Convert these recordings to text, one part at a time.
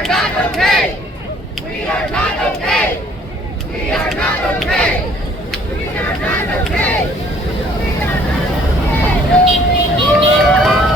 are not okay. We are not okay. We are not okay. We are not okay. We are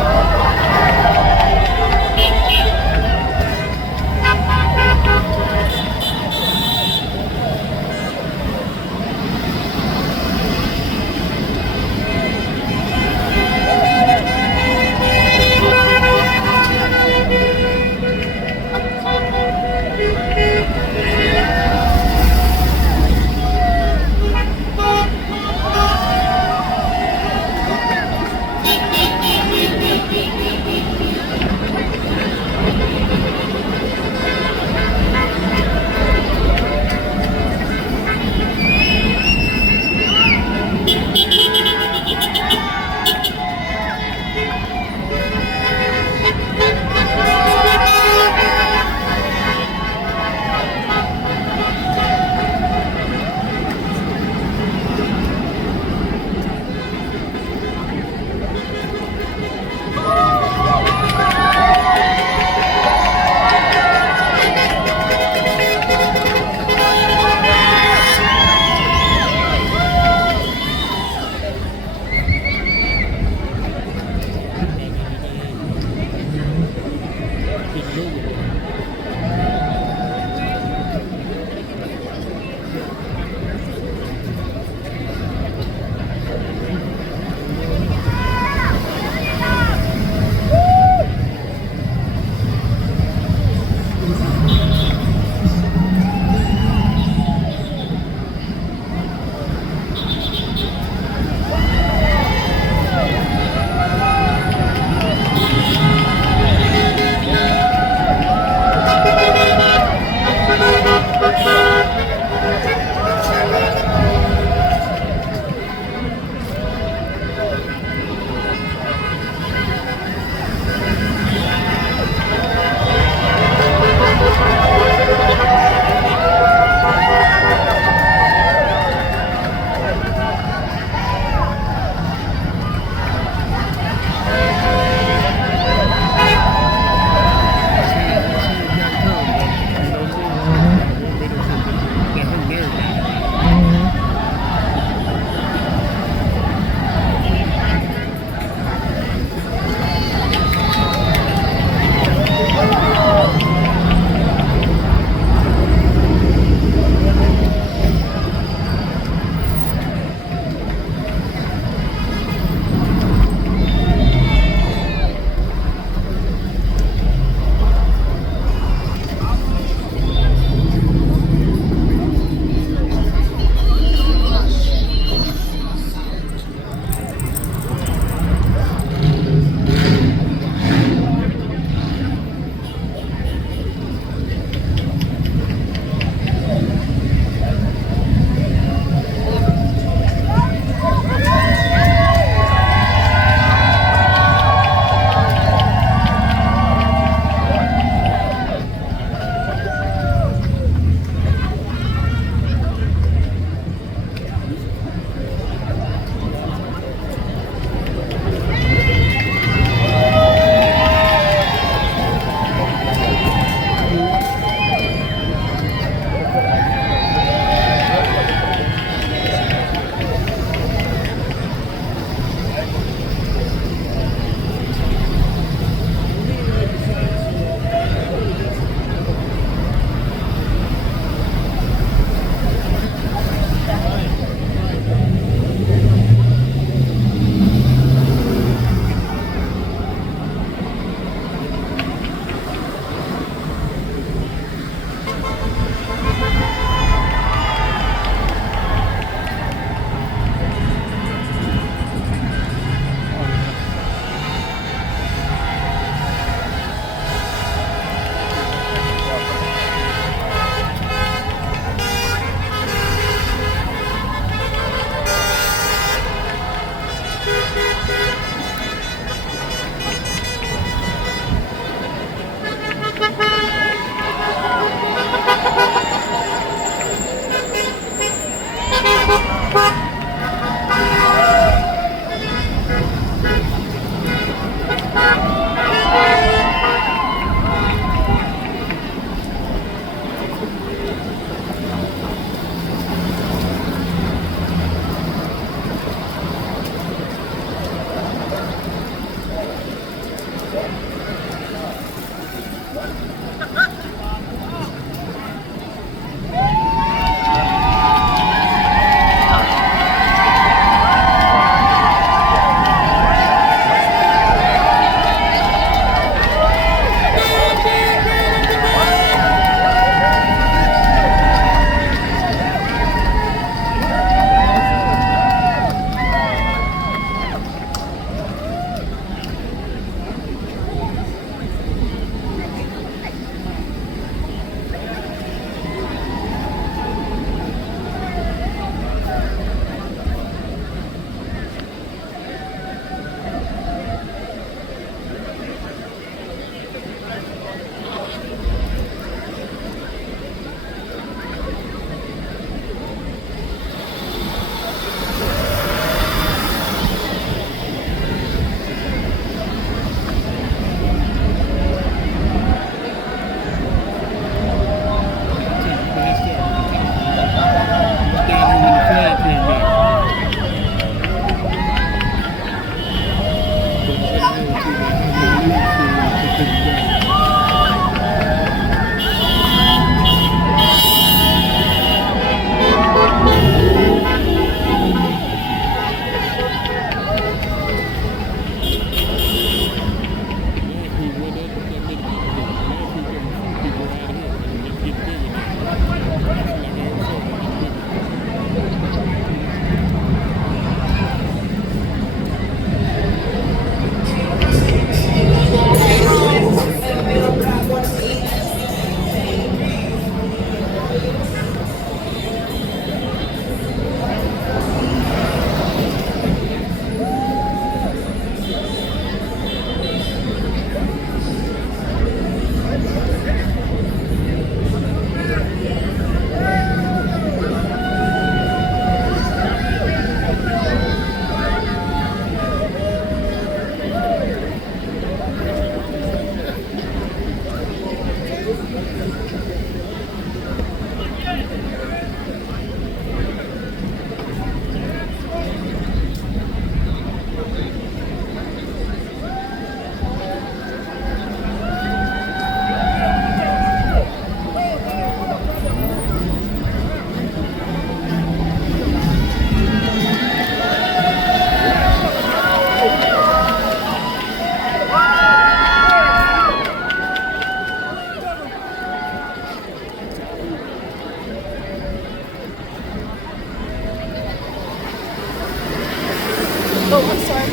Oh, I'm sorry.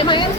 Am I in?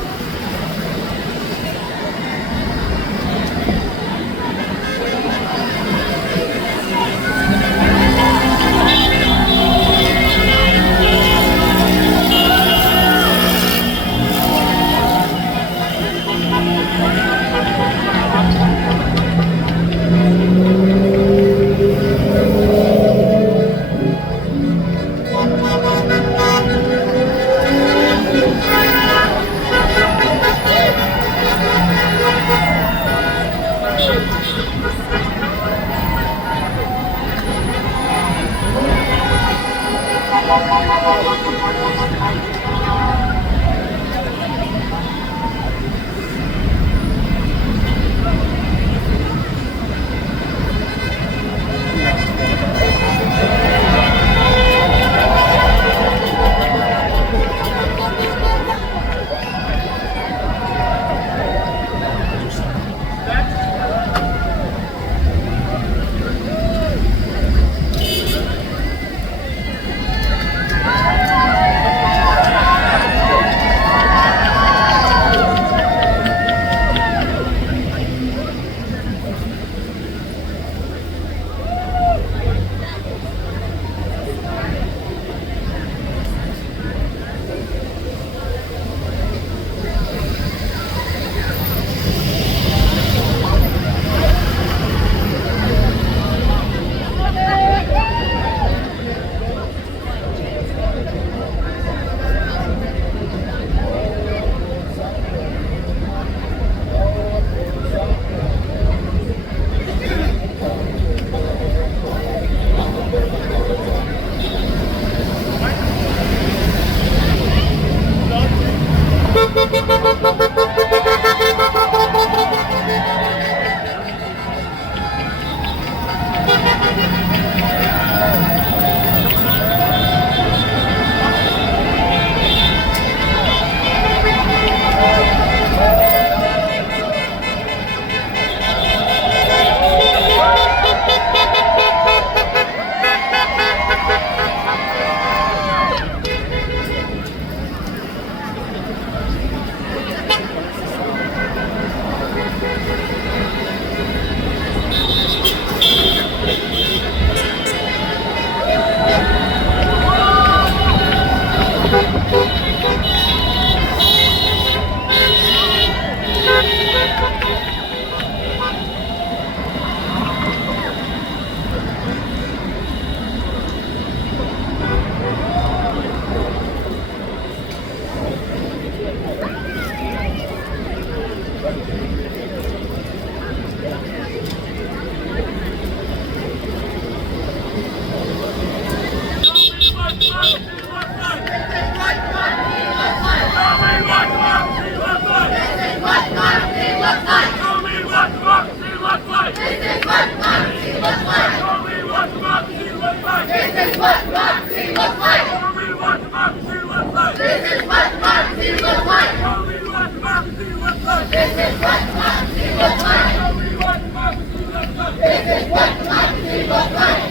looks like. Show me what democracy looks like. This is what democracy looks like. Show me what democracy looks like. This is what democracy looks like.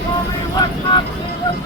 Show me what democracy looks like.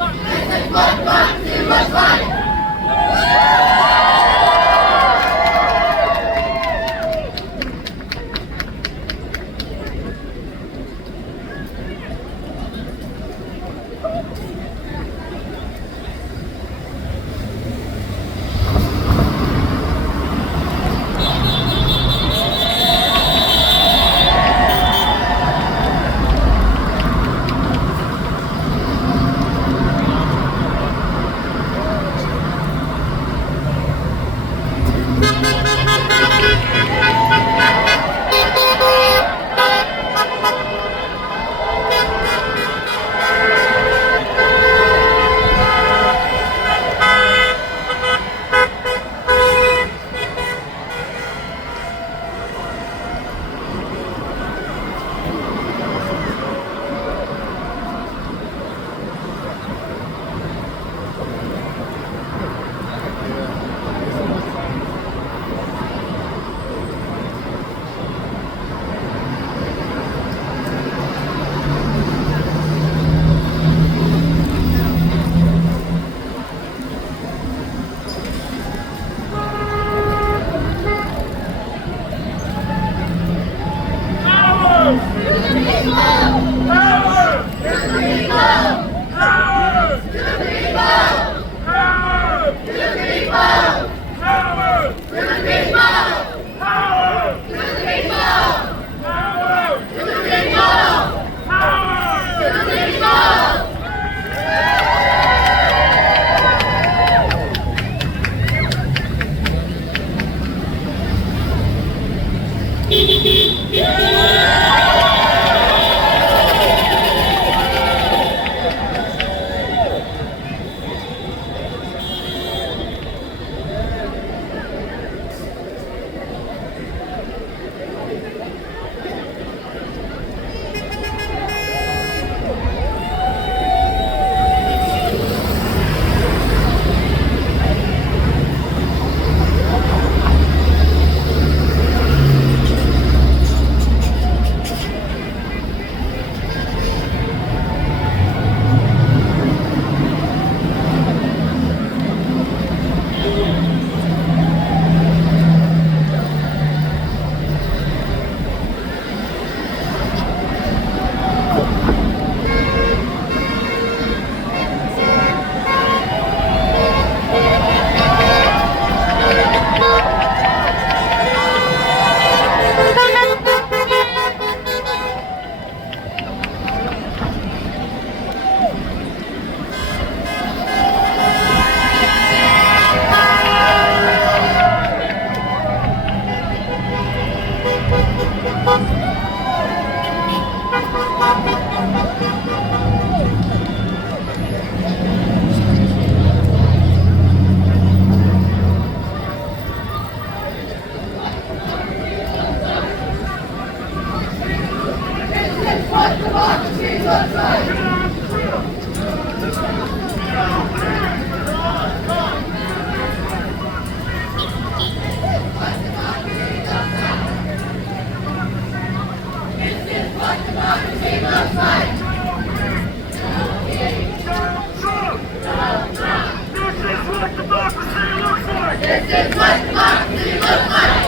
This is what democracy looks like.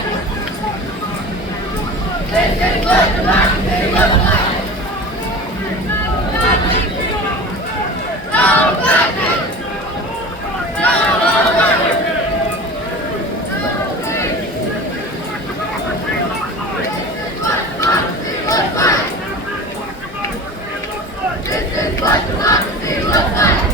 Show me what democracy looks like. This is what democracy looks like.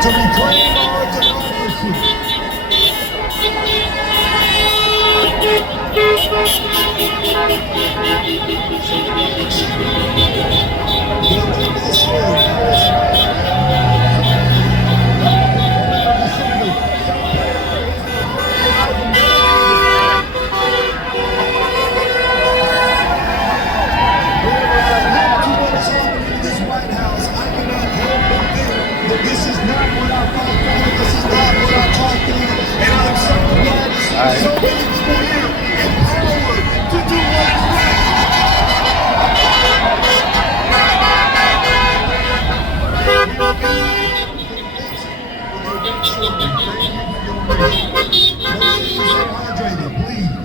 to reclaim our democracy. This is not what I fought for. This is not what I taught for. And I'm so glad to see so many people here empowered to do what's right. Hydrated, please.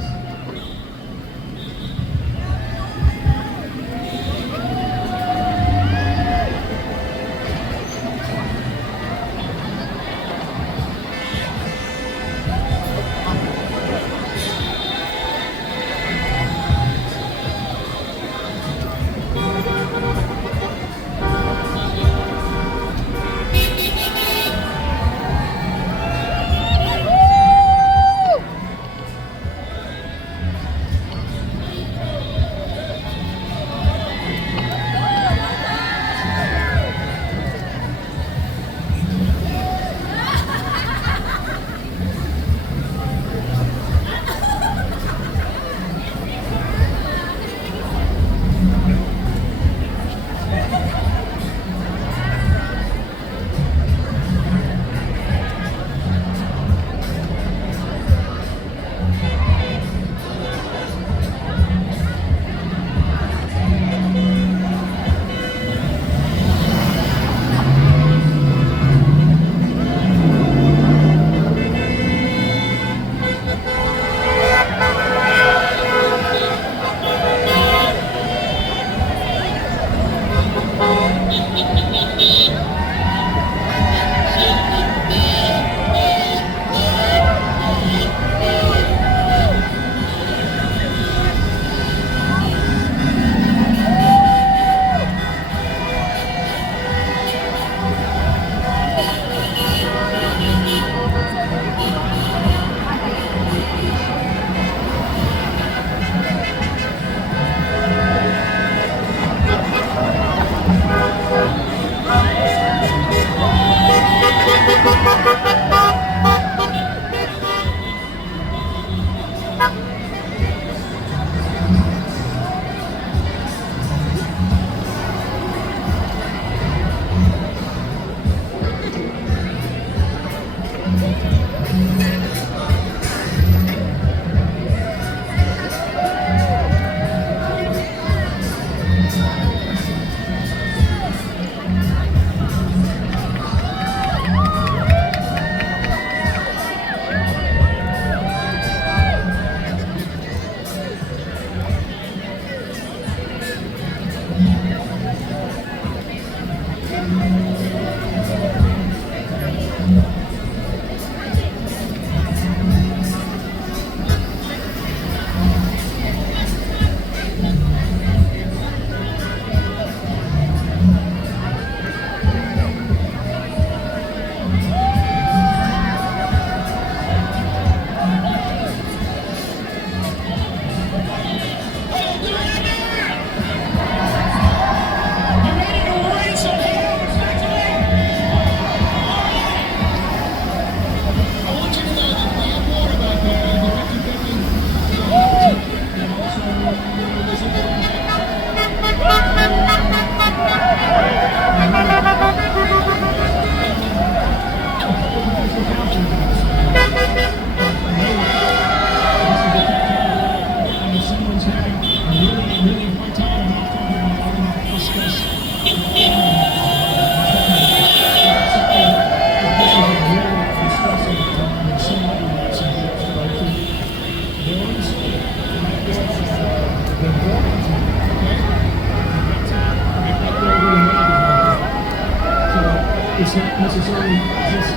It's not necessarily just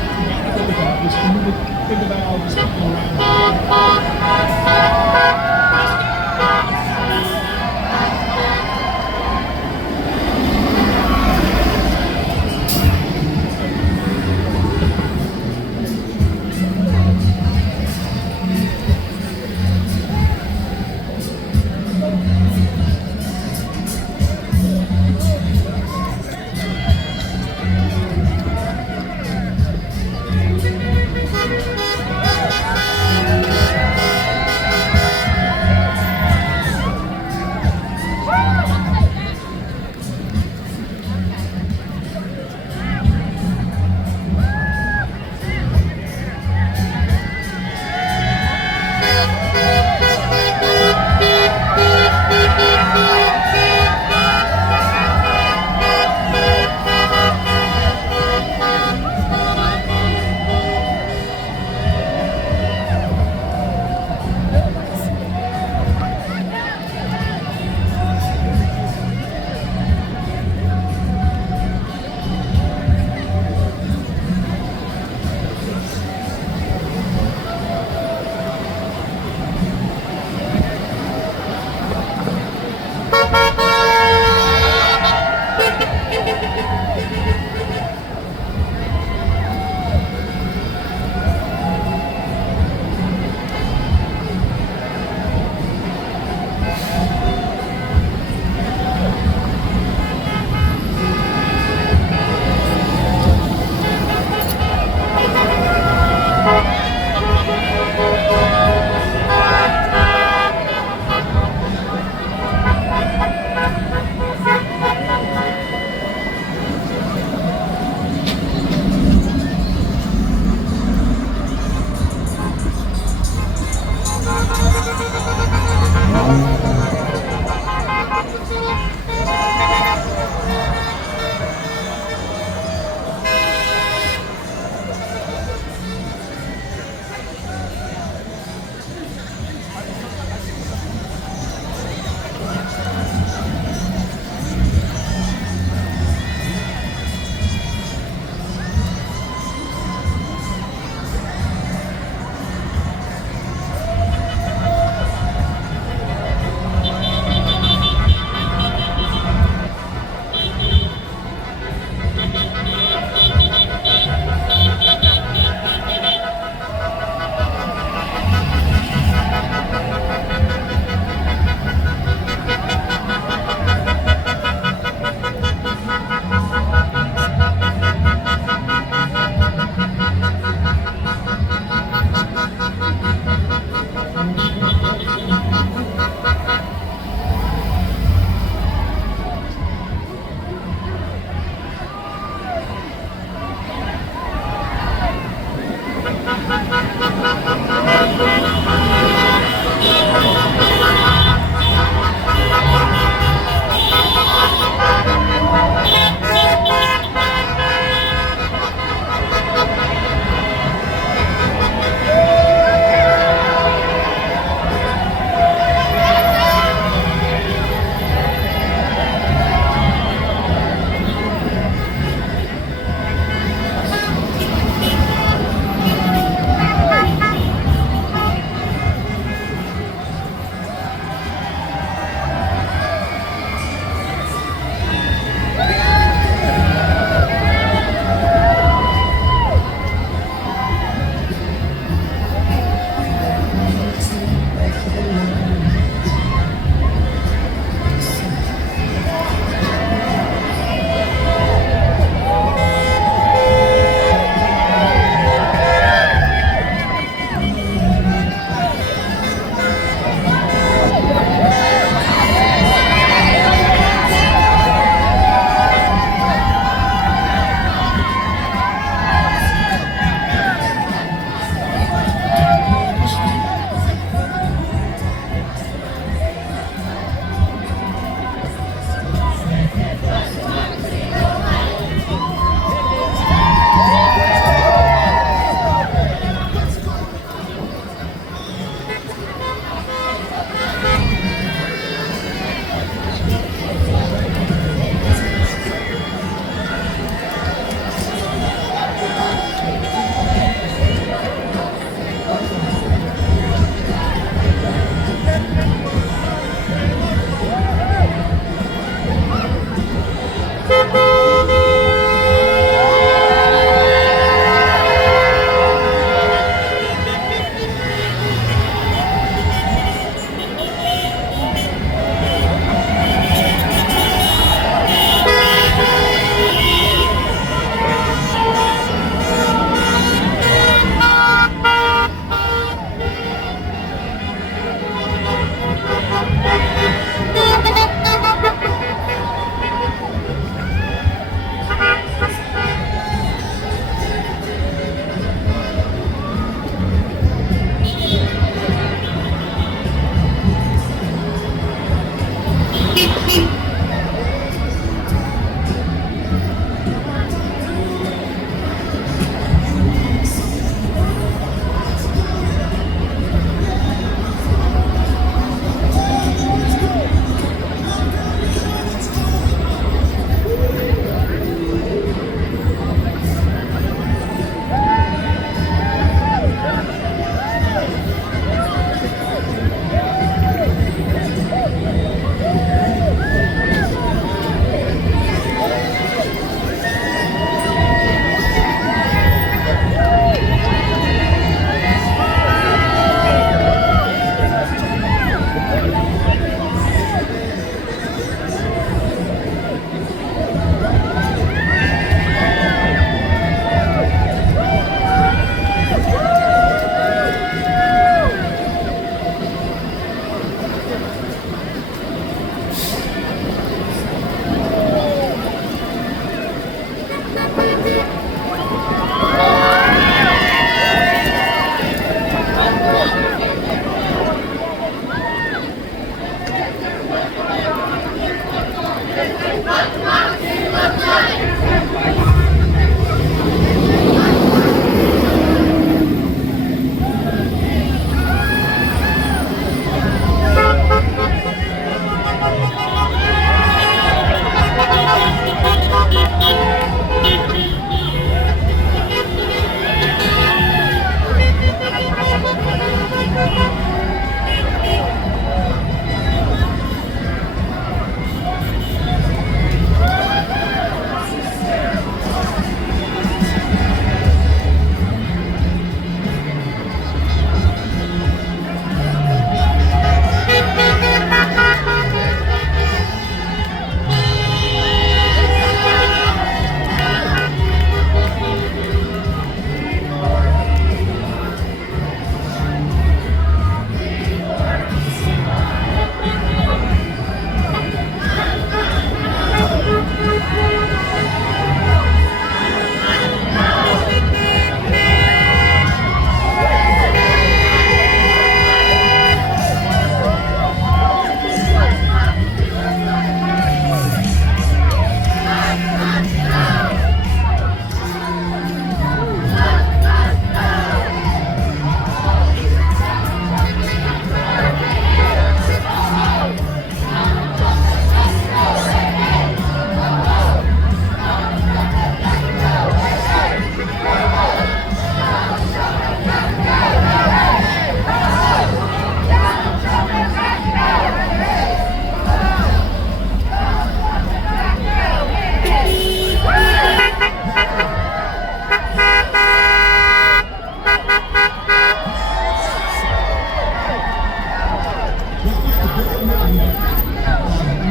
think about this. You need to think about all these people around.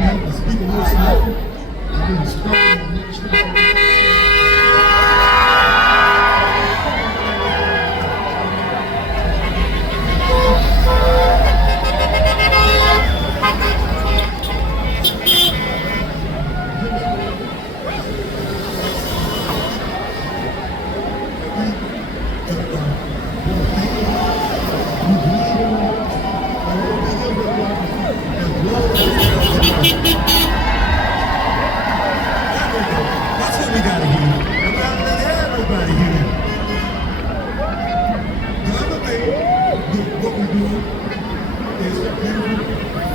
have to speak a little slow. I've been struggling. That's what we gotta hear. We gotta let everybody hear. The other thing, what we do is the fact that we're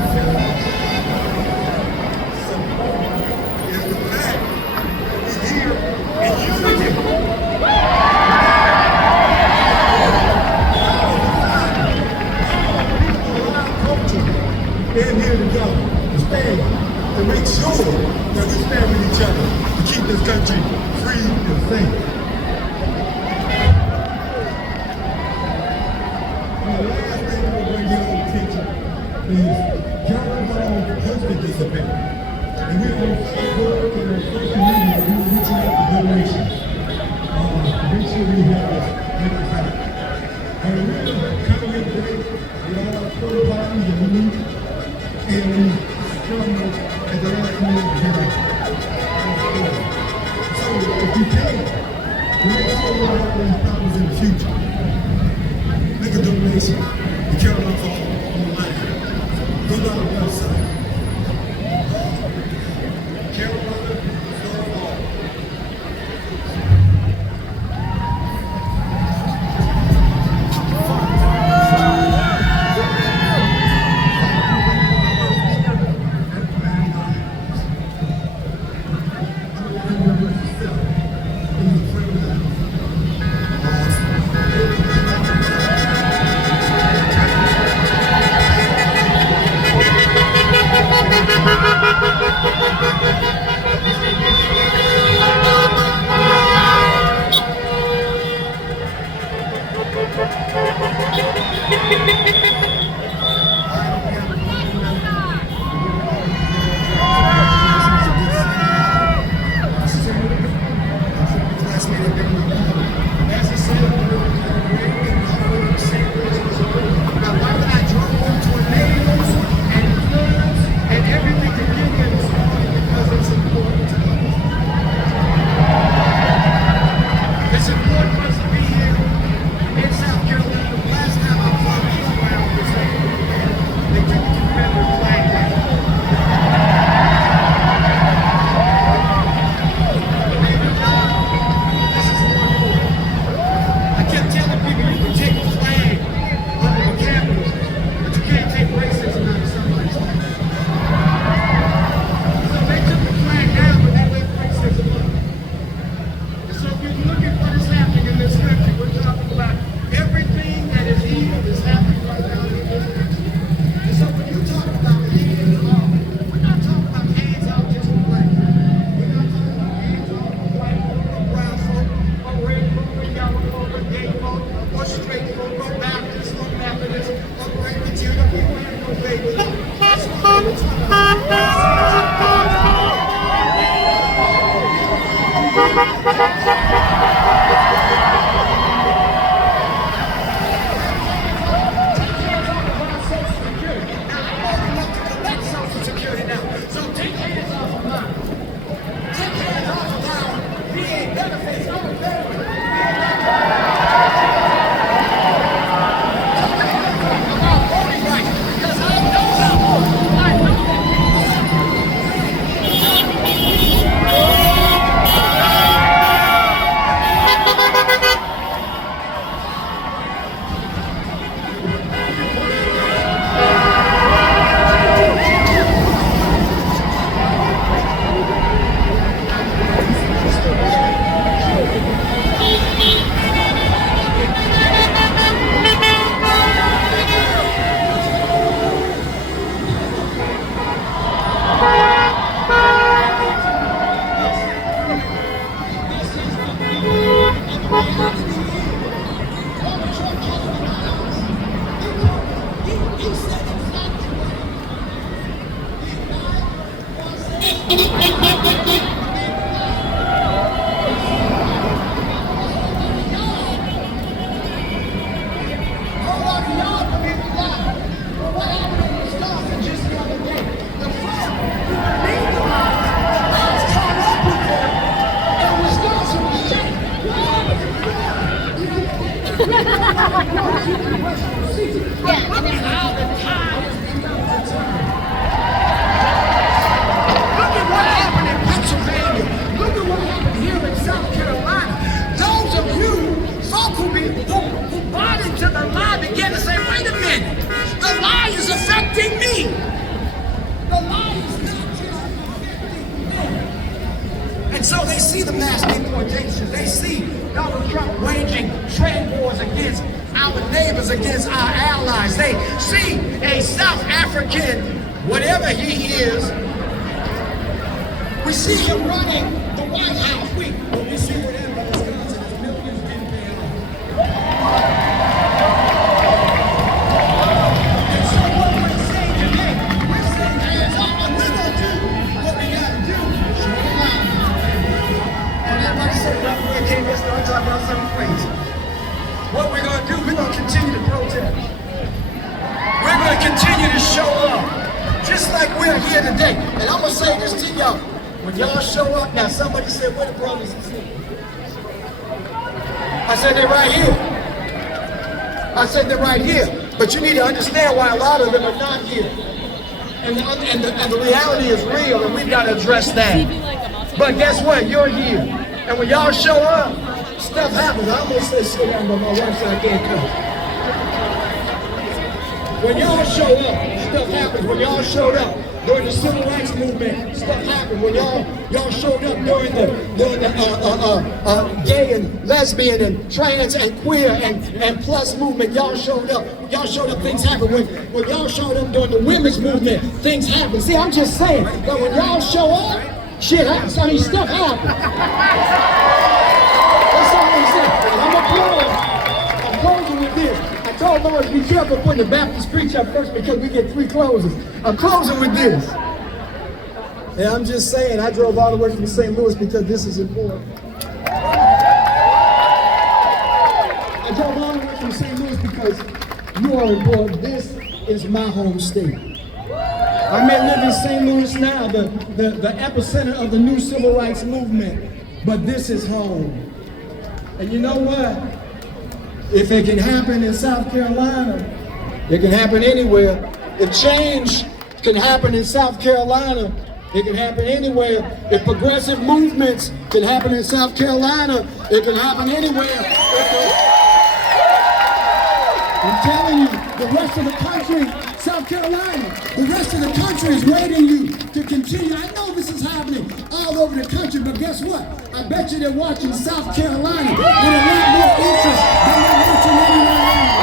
here in unity. They're here together to stand, to make sure that we stand with each other to keep this country free and safe. And the last thing we'll bring your attention is Carolina hosted this event. And we're on Facebook and on social media, we're reaching out for donations. Make sure we have this happen. And we're coming in today with all our photo parties and we need and we come at the last minute here. So if you can, make sure what happens in the future. Make a donation to Carolina online. Go to our website. Carolina.org. It's important for us to be here in South Carolina. Last time I was on these grounds, they took the Confederate flag down. This is more important. I kept telling people you can take a flag under the Capitol, but you can't take racism out of somebody's flag. So they took the flag down, but they left racism up. So if you're looking at what is happening in this country, we're talking about everything that is evil is happening right now in this country. And so when you talk about hands off, we're not talking about hands off just for black people. We're not talking about hands off for white folk, or brown folk, or red folk, or yellow folk, or gay folk, or straight folk, or Baptist, or Methodist, or Presbyterian. We don't have no baby. That's what we're talking about. Look at what happened in Pennsylvania. Look at what happened here in South Carolina. Those of you folk who bought into the lie began to say, wait a minute, the lie is affecting me. The lie is not just affecting me. And so they see the mass deportations. They see Donald Trump waging trade wars against our neighbors, against our allies. They see a South African, whatever he is. We see him running the White House. We see what happened in Wisconsin. His millions didn't pay off. And so what we're saying today, we're saying hands up, and we're going to do what we got to do. Show them out. And everybody said, well, we came here started talking about something crazy. What we're going to do, we're going to continue to protest. We're going to continue to show up, just like we're here today. And I'm going to say this to y'all. When y'all show up, now somebody said, where the brothers and sisters? I said, they're right here. I said, they're right here. But you need to understand why a lot of them are not here. And the reality is real, and we've got to address that. But guess what? You're here. And when y'all show up, stuff happens. I almost said sit down, but my wife said I can't come. When y'all show up, stuff happens. When y'all showed up during the civil rights movement, stuff happened. When y'all showed up during the gay and lesbian and trans and queer and plus movement, y'all showed up. Things happened. When y'all showed up during the women's movement, things happened. See, I'm just saying that when y'all show up, shit happens. I mean, stuff happens. That's all I'm saying. I'm closing with this. I told Lord, be careful putting the Baptist preach up first because we get 3 closes. I'm closing with this. And I'm just saying, I drove all the way from St. Louis because this is important. I drove all the way from St. Louis because you are important. This is my home state. I may live in St. Louis now, the epicenter of the new civil rights movement, but this is home. And you know what? If it can happen in South Carolina, it can happen anywhere. If change can happen in South Carolina, it can happen anywhere. If progressive movements can happen in South Carolina, it can happen anywhere. I'm telling you, the rest of the country, South Carolina, the rest of the country is waiting you to continue. I know this is happening all over the country, but guess what? I bet you they're watching South Carolina with a lot more interest than they're watching anywhere else.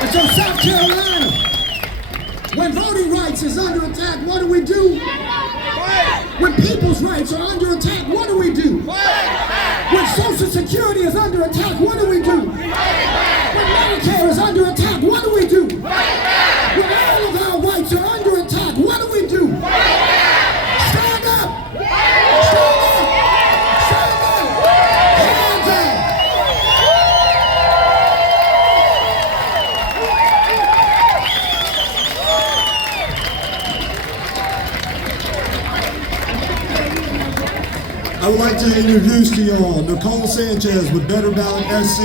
And so South Carolina, when voting rights is under attack, what do we do? When people's rights are under attack, what do we do? When Social Security is under attack, what do we do? When Medicare is under attack, what do we do? When all of our rights are under attack, what do we do? Stand up! Stand up! Stand up! Hands up! I would like to introduce to y'all Nicole Sanchez with Better Ballot SC.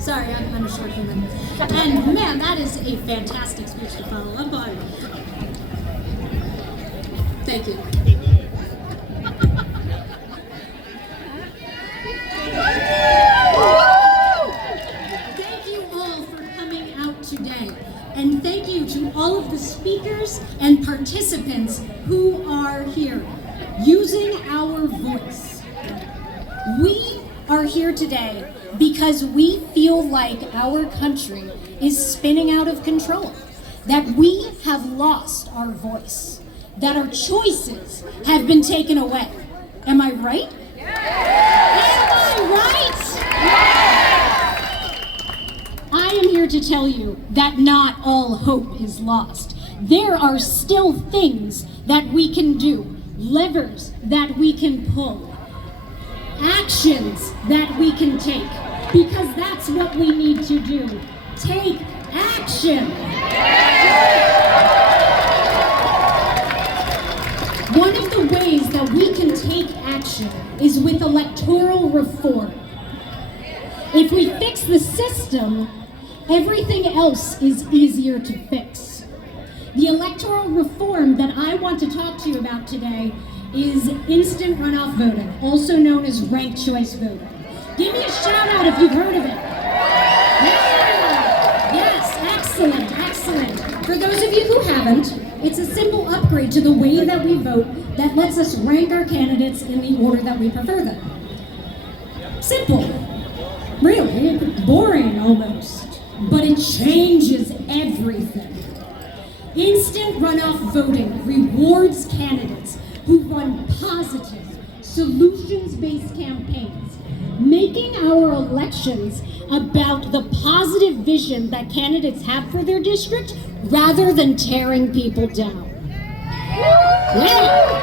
Sorry, I'm a short human. And man, that is a fantastic speech to follow up on. Thank you. Thank you all for coming out today. And thank you to all of the speakers and participants who are here using our voice. We are here today because we feel like our country is spinning out of control, that we have lost our voice, that our choices have been taken away. Am I right? Am I right? tell you that not all hope is lost. There are still things that we can do, levers that we can pull, actions that we can take, because that's what we need to do. Take action. One of the ways that we can take action is with electoral reform. If we fix the system, everything else is easier to fix. The electoral reform that I want to talk to you about today is instant runoff voting, also known as ranked choice voting. Give me a shout out if you've heard of it. Yeah! Yes, excellent, excellent. For those of you who haven't, it's a simple upgrade to the way that we vote that lets us rank our candidates in the order that we prefer them. Simple. Really, boring almost, but it changes everything. Instant runoff voting rewards candidates who run positive, solutions-based campaigns, making our elections about the positive vision that candidates have for their district rather than tearing people down. Yeah.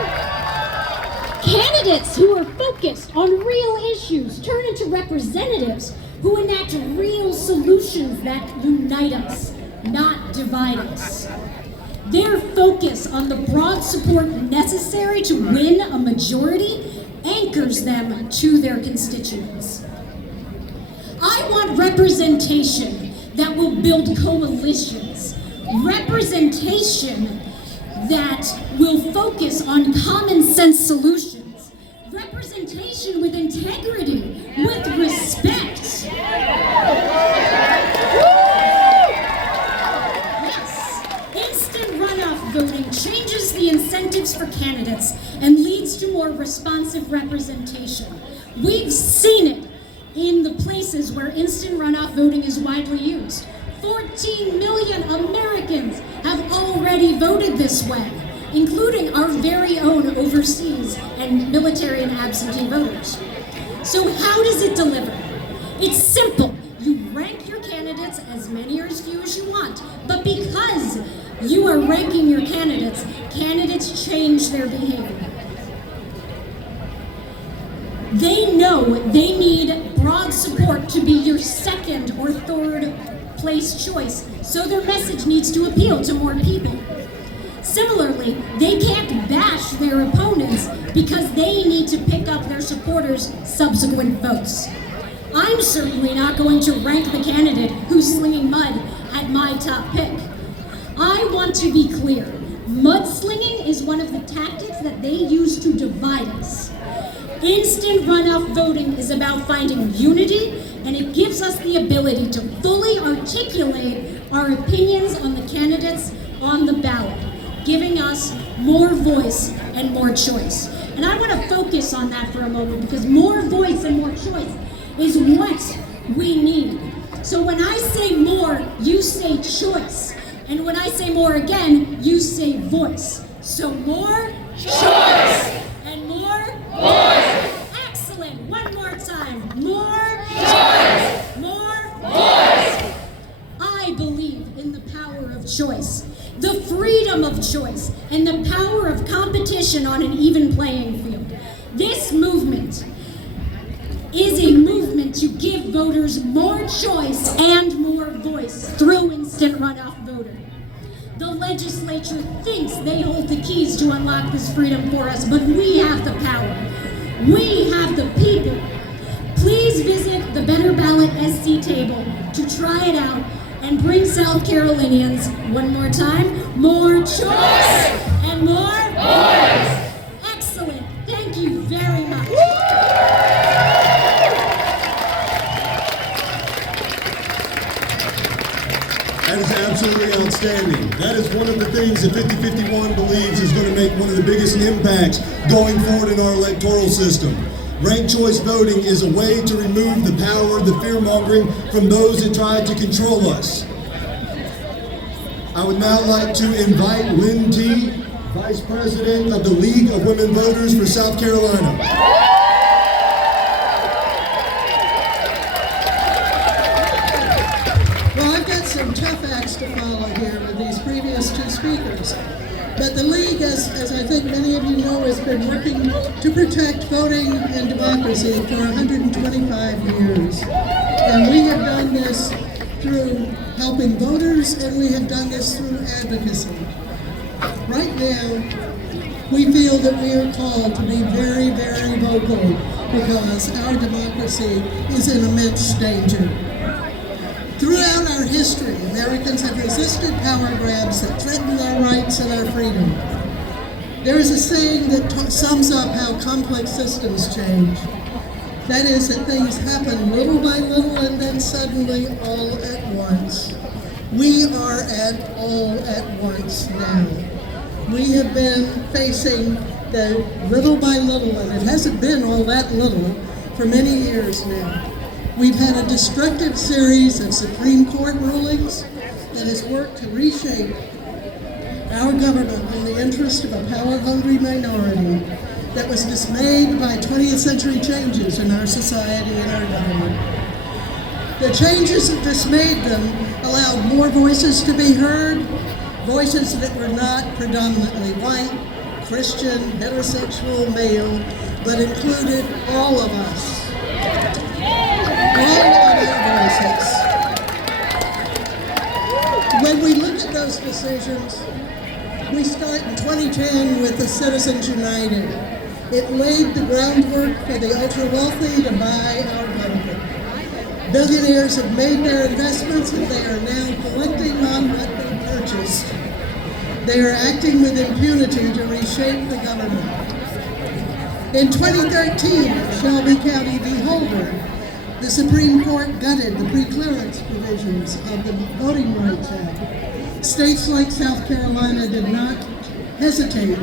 Candidates who are focused on real issues turn into representatives who enact real solutions that unite us, not divide us. Their focus on the broad support necessary to win a majority anchors them to their constituents. I want representation that will build coalitions, representation that will focus on common sense solutions, representation with integrity, with respect. Yes, instant runoff voting changes the incentives for candidates and leads to more responsive representation. We've seen it in the places where instant runoff voting is widely used. 14 million Americans have already voted this way, including our very own overseas and military and absentee voters. So how does it deliver? It's simple. You rank your candidates, as many or as few as you want, but because you are ranking your candidates, candidates change their behavior. They know they need broad support to be your second or third place choice, so their message needs to appeal to more people. Similarly, they can't bash their opponents because they need to pick up their supporters' subsequent votes. I'm certainly not going to rank the candidate who's slinging mud at my top pick. I want to be clear. Mudslinging is one of the tactics that they use to divide us. Instant runoff voting is about finding unity, and it gives us the ability to fully articulate our opinions on the candidates on the ballot, giving us more voice and more choice. And I want to focus on that for a moment because more voice and more choice is what we need. So when I say more, you say choice. And when I say more again, you say voice. So more choice and more voice. Excellent. One more time. More choice. More voice. I believe in the power of choice, the freedom of choice, and the power of competition on an even playing field. This movement is a movement to give voters more choice and more voice through instant runoff voting. The legislature thinks they hold the keys to unlock this freedom for us, but we have the power. We have the people. Please visit the Better Ballot SC table to try it out and bring South Carolinians, one more time, more choice and more voice. Excellent. Thank you very much. That is absolutely outstanding. That is one of the things that 5051 believes is going to make one of the biggest impacts going forward in our electoral system. Ranked choice voting is a way to remove the power, the fear-mongering from those that try to control us. I would now like to invite Lynn T., Vice President of the League of Women Voters for South Carolina. Well, I've got some tough acts to follow here with these previous two speakers. But the League, as I think many of you know, has been working to protect voting and democracy for 125 years. And we have done this through helping voters, and we have done this through advocacy. Right now, we feel that we are called to be very, very vocal because our democracy is in immense danger. Throughout our history, Americans have resisted power grabs that threaten our rights and our freedom. There is a saying that sums up how complex systems change. That is, that things happen little by little and then suddenly all at once. We are at all at once now. We have been facing the little by little, and it hasn't been all that little for many years now. We've had a destructive series of Supreme Court rulings that has worked to reshape our government in the interest of a power-hungry minority that was dismayed by 20th century changes in our society and our government. The changes that dismayed them allowed more voices to be heard, voices that were not predominantly white, Christian, heterosexual, male, but included all of us. All of our voices. When we look at those decisions, we start in 2010 with the Citizens United. It laid the groundwork for the ultra-wealthy to buy our government. Billionaires have made their investments and they are now collecting on what they purchased. They are acting with impunity to reshape the government. In 2013, at Shelby County v. Holder, the Supreme Court gutted the pre-clearance provisions of the Voting Rights Act. States like South Carolina did not hesitate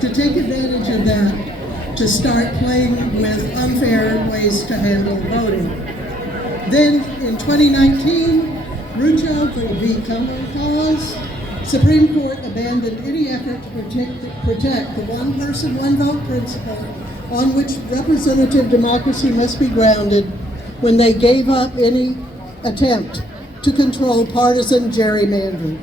to take advantage of that to start playing with unfair ways to handle voting. Then in 2019, Rucho v. Cumberland Cause, Supreme Court abandoned any effort to protect the one person, one vote principle on which representative democracy must be grounded when they gave up any attempt to control partisan gerrymandering.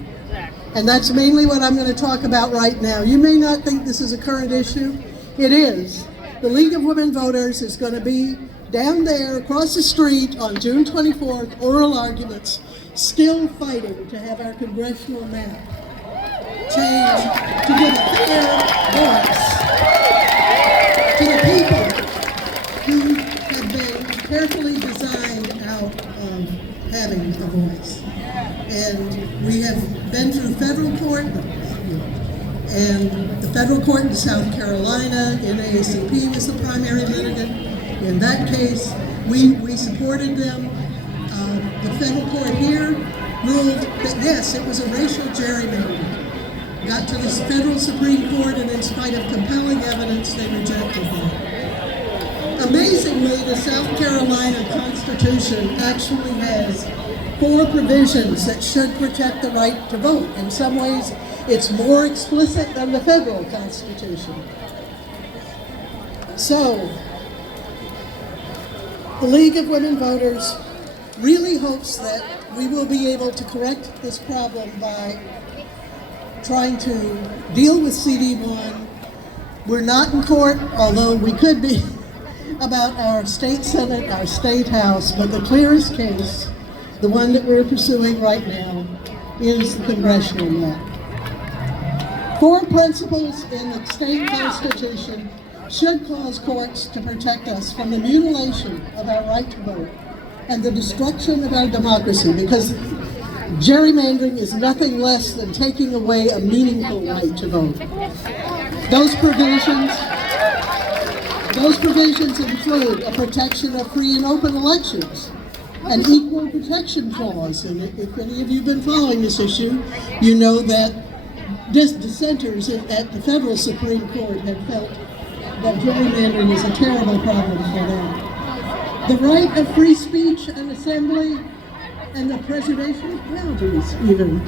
And that's mainly what I'm going to talk about right now. You may not think this is a current issue. It is. The League of Women Voters is going to be down there across the street on June 24th, oral arguments, still fighting to have our congressional map changed to give a fair voice to the people who have been carefully designed out of having a voice. And we have been through federal court, and the federal court in South Carolina, NAACP was the primary litigant. In that case, we supported them. The federal court here ruled that yes, it was a racial gerrymandering. Got to the federal Supreme Court, and in spite of compelling evidence, they rejected that. Amazingly, the South Carolina Constitution actually has 4 provisions that should protect the right to vote. In some ways, it's more explicit than the federal Constitution. So, the League of Women Voters really hopes that we will be able to correct this problem by trying to deal with CD1. We're not in court, although we could be, about our state senate, our state house, but the clearest case, the one that we're pursuing right now, is the congressional map. 4 principles in the state constitution should cause courts to protect us from the mutilation of our right to vote and the destruction of our democracy, because gerrymandering is nothing less than taking away a meaningful right to vote. Those provisions include a protection of free and open elections, an equal protection clause, and if any of you have been following this issue, you know that dissenters at the federal Supreme Court have felt that gerrymandering is a terrible problem for them. The right of free speech and assembly and the preservation of boundaries even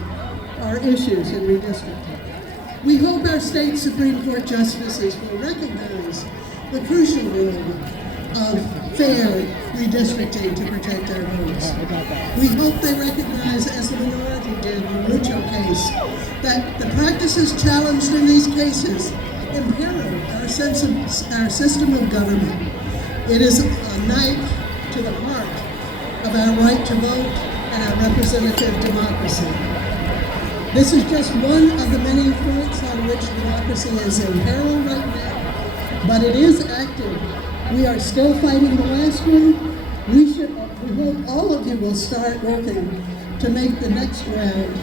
are issues in redistricting. We hope our state Supreme Court justices will recognize the crucial role of fair redistricting to protect our votes. We hope they recognize, as the minority did in the Rucho case, that the practices challenged in these cases imperil our system of government. It is a knife to the heart of our right to vote and our representative democracy. This is just one of the many fronts on which democracy is in peril right now, but it is active. We are still fighting the last one. We hope all of you will start working to make the next round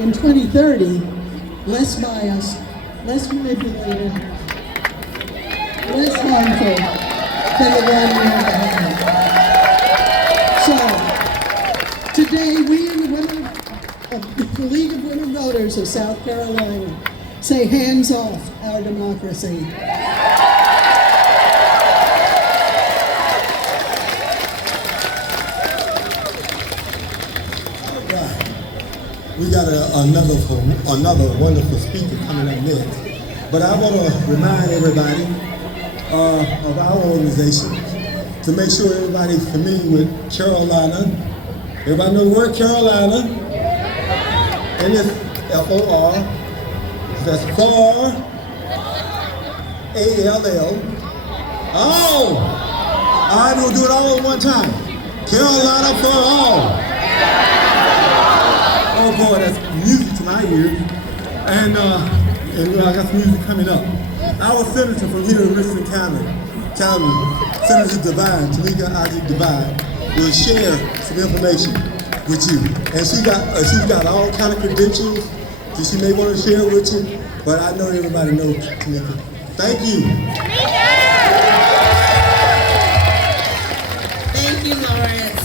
in 2030 less biased, less manipulated, less harmful than the one we're behind. So, today we in the women of the League of Women Voters of South Carolina say hands off our democracy. We got another wonderful speaker coming up next. But I want to remind everybody of our organization to make sure everybody's familiar with Carolina. Everybody know the word Carolina? And it's F-O-R. That's for A-L-L. Oh! All right, we'll do it all at one time. Carolina for all. Oh boy, that's music to my ears. And I got some music coming up. Our senator from here in Richland County, Senator Tamika Devine, will share some information with you. And she's got all kind of credentials that she may want to share with you, but I know everybody knows Tamika. Thank you. Thank you, Lawrence.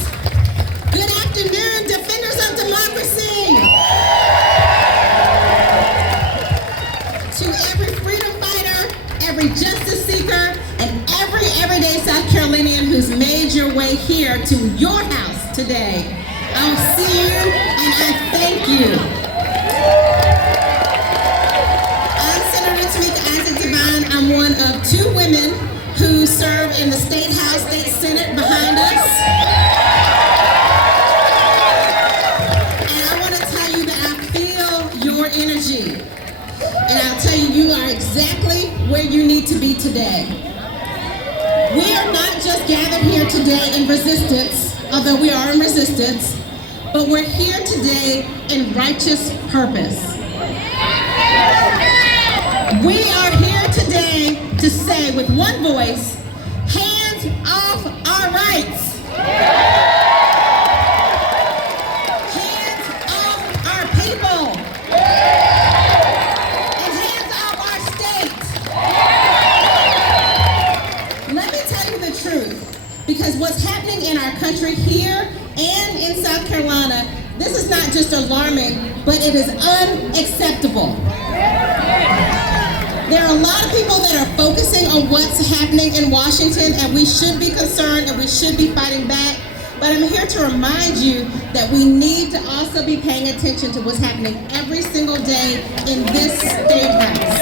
Good afternoon, defenders of democracy. To every freedom fighter, every justice seeker, and every everyday South Carolinian who's made your way here to your house today, I'll see you and I thank you. I'm Senator Tamika Devine. I'm one of two women who serve in the Statehouse, State Senate behind us. And I want to tell you that I feel your energy. And I'll tell you, you are exactly where you need to be today. We are not just gathered here today in resistance, although we are in resistance, but we're here today in righteous purpose. We are here today to say with one voice, hands off our rights. Hands off our people. And hands off our state. Let me tell you the truth, because what's happening in our country here and in South Carolina, this is not just alarming, but it is unacceptable. There are a lot of people that are focusing on what's happening in Washington, and we should be concerned and we should be fighting back. But I'm here to remind you that we need to also be paying attention to what's happening every single day in this state house.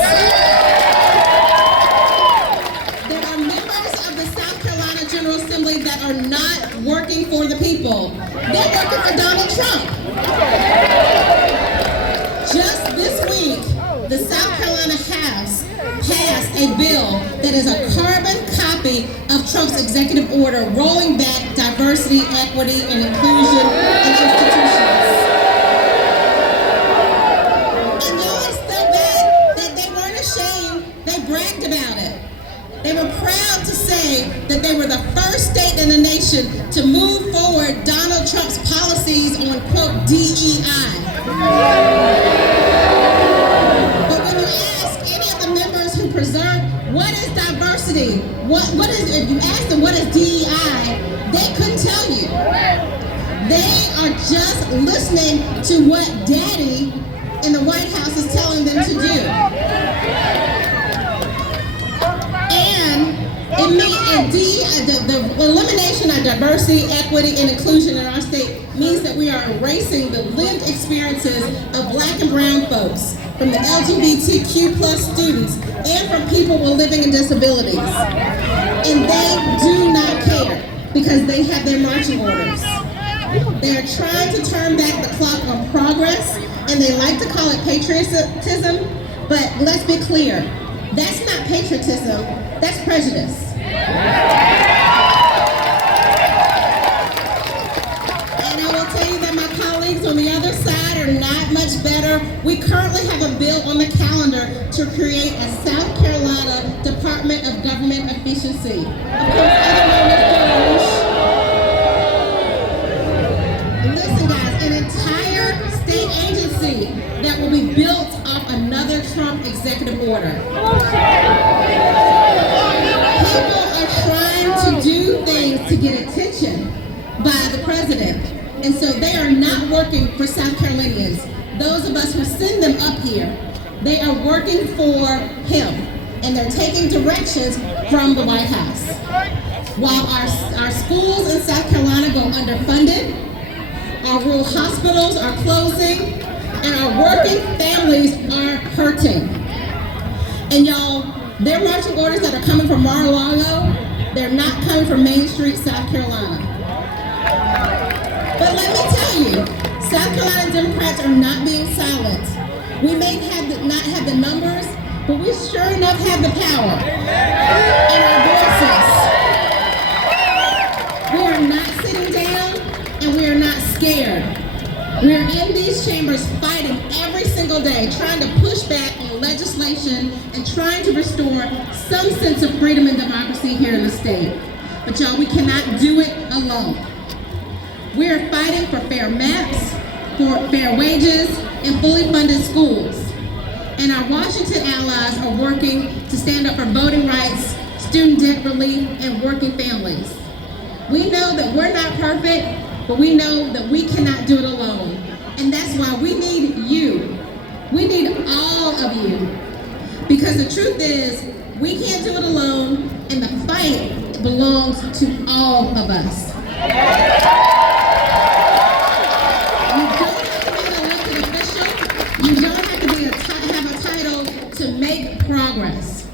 There are members of the South Carolina General Assembly that are not working for the people. They're working for Donald Trump. Just this week, the South Carolina House passed a bill that is a carbon copy of Trump's executive order rolling back diversity, equity, and inclusion in institutions. And y'all, it's so bad that they weren't ashamed. They bragged about it. They were proud to say that they were the first state in the nation to move forward Donald Trump's policies on, quote, DEI. But when you ask any of the members who preserve, what is diversity? What is, if you ask them what is DEI, they couldn't tell you. They are just listening to what Daddy in the White House is telling them to do. And And D, the elimination of diversity, equity, and inclusion in our state means that we are erasing the lived experiences of Black and brown folks, from the LGBTQ plus students, and from people with living in disabilities. And they do not care because they have their marching orders. They are trying to turn back the clock on progress, and they like to call it patriotism, but let's be clear, that's not patriotism, that's prejudice. And I will tell you that my colleagues on the other side are not much better. We currently have a bill on the calendar to create a South Carolina Department of Government Efficiency. Of course, other known as DOGE. Listen guys, an entire state agency that will be built off another Trump executive order. People are trying to do things to get attention by the president. And so they are not working for South Carolinians. Those of us who send them up here, they are working for him. And they're taking directions from the White House. While our schools in South Carolina go underfunded, our rural hospitals are closing, and our working families are hurting. And y'all, their marching orders that are coming from Mar-a-Lago, they're not coming from Main Street, South Carolina. But let me tell you, South Carolina Democrats are not being silent. We may not have the numbers, but we sure enough have the power in our voices. We are not sitting down, and we are not scared. We are in these chambers fighting every single day, trying to push back on legislation and trying to restore some sense of freedom and democracy here in the state. But y'all, we cannot do it alone. We are fighting for fair maps, for fair wages, and fully funded schools. And our Washington allies are working to stand up for voting rights, student debt relief, and working families. We know that we're not perfect, but we know that we cannot do it alone. And that's why we need you. We need all of you. Because the truth is, we can't do it alone, and the fight belongs to all of us. You don't have to be an elected official. You don't have to have a title to make progress.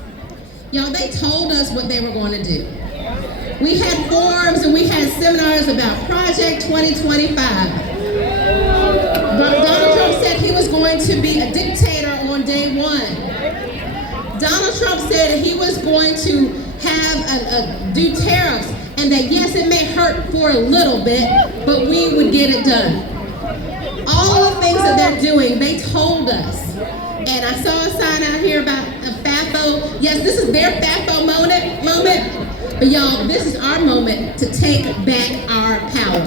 Y'all, they told us what they were going to do. We had forums and we had seminars about Project 2025. Donald Trump said he was going to be a dictator on day one. Donald Trump said that he was going to have do tariffs, and that yes, it may hurt for a little bit, but we would get it done. All the things that they're doing, they told us. And I saw a sign out here about a FAFO. Yes, this is their FAFO moment. But y'all, this is our moment to take back our power.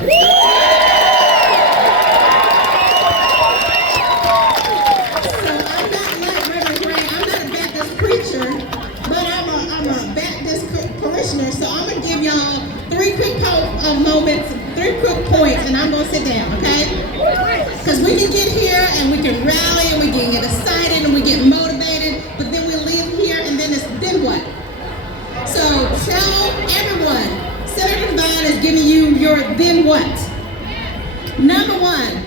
So I'm not like Reverend Gray. I'm not a Baptist preacher, but I'm a Baptist parishioner. So I'm gonna give y'all three quick points, and I'm gonna sit down, okay? Because we can get here and we can rally and we can get excited and we get motivated, but then we leave here and then what? So tell everyone, Senator Devine is giving you your then what? Number one,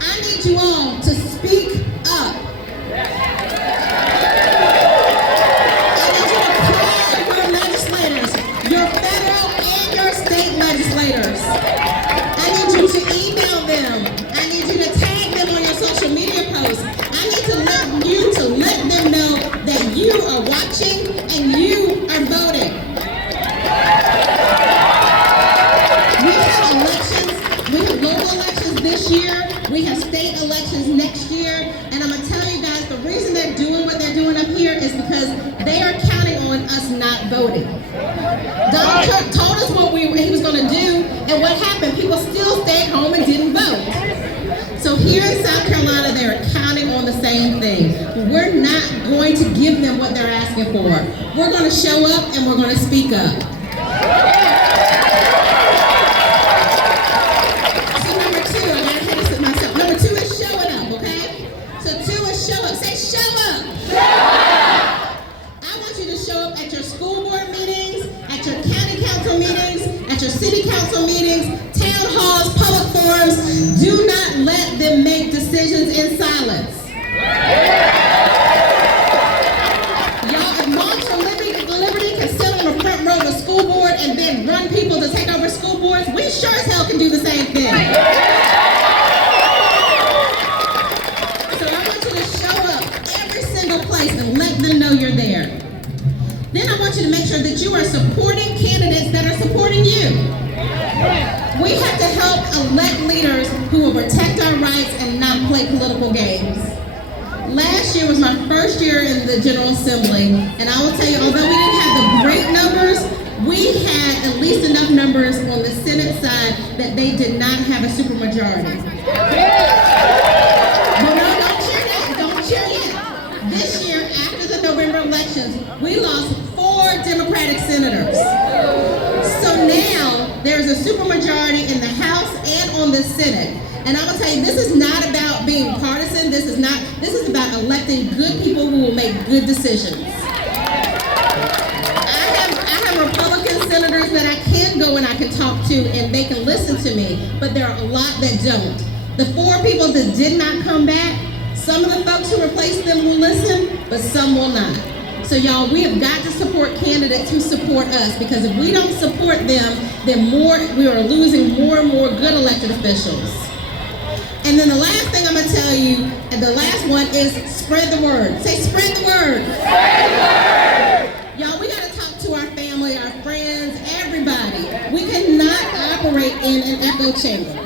I need you all to speak up. I need you to call your legislators, your federal and your state legislators. I need you to email them. I need you to tag them on your social media posts. I need to let them know that you are watching and you are voting. We have elections. We have local elections this year. We have state elections next year. And I'm going to tell you guys, the reason they're doing what they're doing up here is because they are counting on us not voting. Donald Trump told us what he was going to do, and what happened? People still stayed home and didn't vote. So here in South Carolina, they're counting on the same thing. We're not going to give them what they're asking for. We're going to show up and we're going to speak up. So number two, I gotta hit this myself. Number two is showing up, okay? So two is show up. Say show up. Show up. I want you to show up at your school board meetings, at your city council meetings, town halls, public forums. Do not let them make decisions in silence. Y'all, if March for Liberty can sit on the front row of a school board and then run people to take over school boards, we sure as hell can do the same thing. So I want you to show up every single place and let them know you're there. Then I want you to make sure that you are supporting candidates that are supporting you. We have to help elect leaders who will protect our rights and not play political games. Last year was my first year in the General Assembly, and I will tell you, although we didn't have the great numbers, we had at least enough numbers on the Senate side that they did not have a supermajority. But no, don't cheer yet. Don't cheer yet. This year, after the November elections, we lost 4 Democratic senators. So now there's a supermajority in the House and on the Senate. And I'm gonna tell you, this is not about being partisan. This is about electing good people who will make good decisions. I have Republican senators that I can go and I can talk to and they can listen to me, but there are a lot that don't. The 4 people that did not come back, some of the folks who replaced them will listen, but some will not. So y'all, we have got to support candidates who support us, because if we don't support them, then we are losing more and more good elected officials. And then the last thing I'm gonna tell you, and the last one is spread the word. Say spread the word. Spread the word. Y'all, we gotta talk to our family, our friends, everybody. We cannot operate in an echo chamber.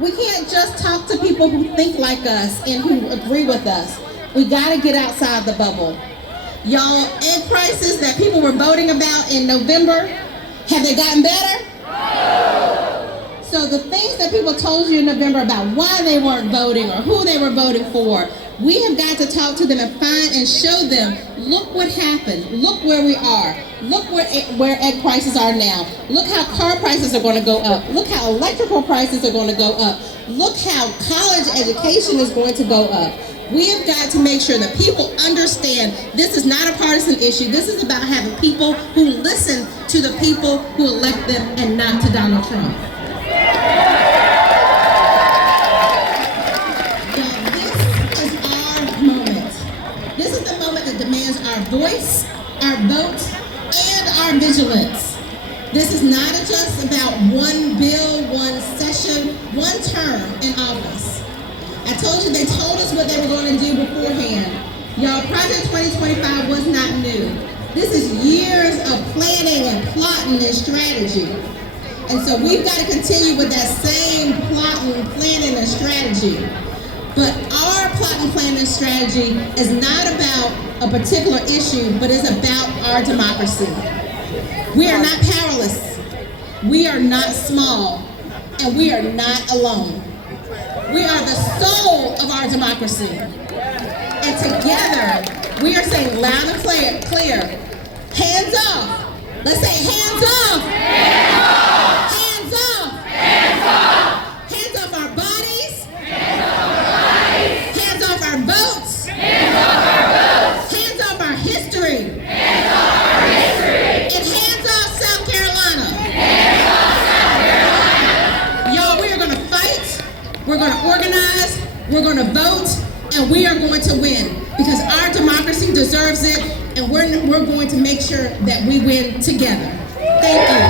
We can't just talk to people who think like us and who agree with us. We gotta get outside the bubble. Y'all, egg prices that people were voting about in November, have they gotten better? No. So the things that people told you in November about why they weren't voting or who they were voting for, we have got to talk to them and find and show them, look what happened, look where we are, look where egg prices are now, look how car prices are going to go up, look how electrical prices are going to go up, look how college education is going to go up. We have got to make sure that people understand this is not a partisan issue. This is about having people who listen to the people who elect them and not to Donald Trump. Now, this is our moment. This is the moment that demands our voice, our vote, and our vigilance. This is not just about one bill, one session, one term in office. I told you, they told us what they were going to do beforehand. Y'all, Project 2025 was not new. This is years of planning and plotting and strategy. And so we've got to continue with that same plotting, planning, and strategy. But our plotting, planning, and strategy is not about a particular issue, but it's about our democracy. We are not powerless. We are not small. And we are not alone. We are the soul of our democracy. And together, we are saying loud and clear, hands off. Let's say hands off. Hands off. Hands off. Hands off. Hands off our bodies. Hands off our bodies. Hands off our votes. Hands off our votes. Hands off our history. Hands off our history. And hands off South Carolina. Hands off South Carolina. Y'all, we are going to fight. We're going to organize, we're going to vote, and we are going to win, because our democracy deserves it, and we're going to make sure that we win together. Thank you.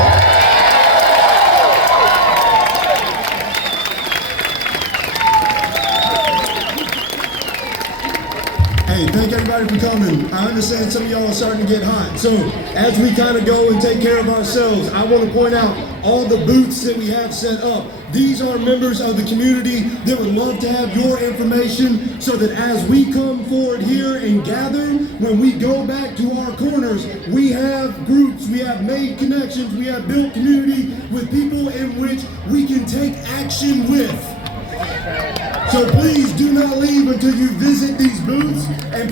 Hey, thank everybody for coming. I understand some of y'all are starting to get hot. So as we kind of go and take care of ourselves, I want to point out all the booths that we have set up. These are members of the community that would love to have your information, so that as we come forward here and gather, when we go back to our corners, we have groups, we have made connections, we have built community with people in which we can take action with. So please do not leave until you visit these booths and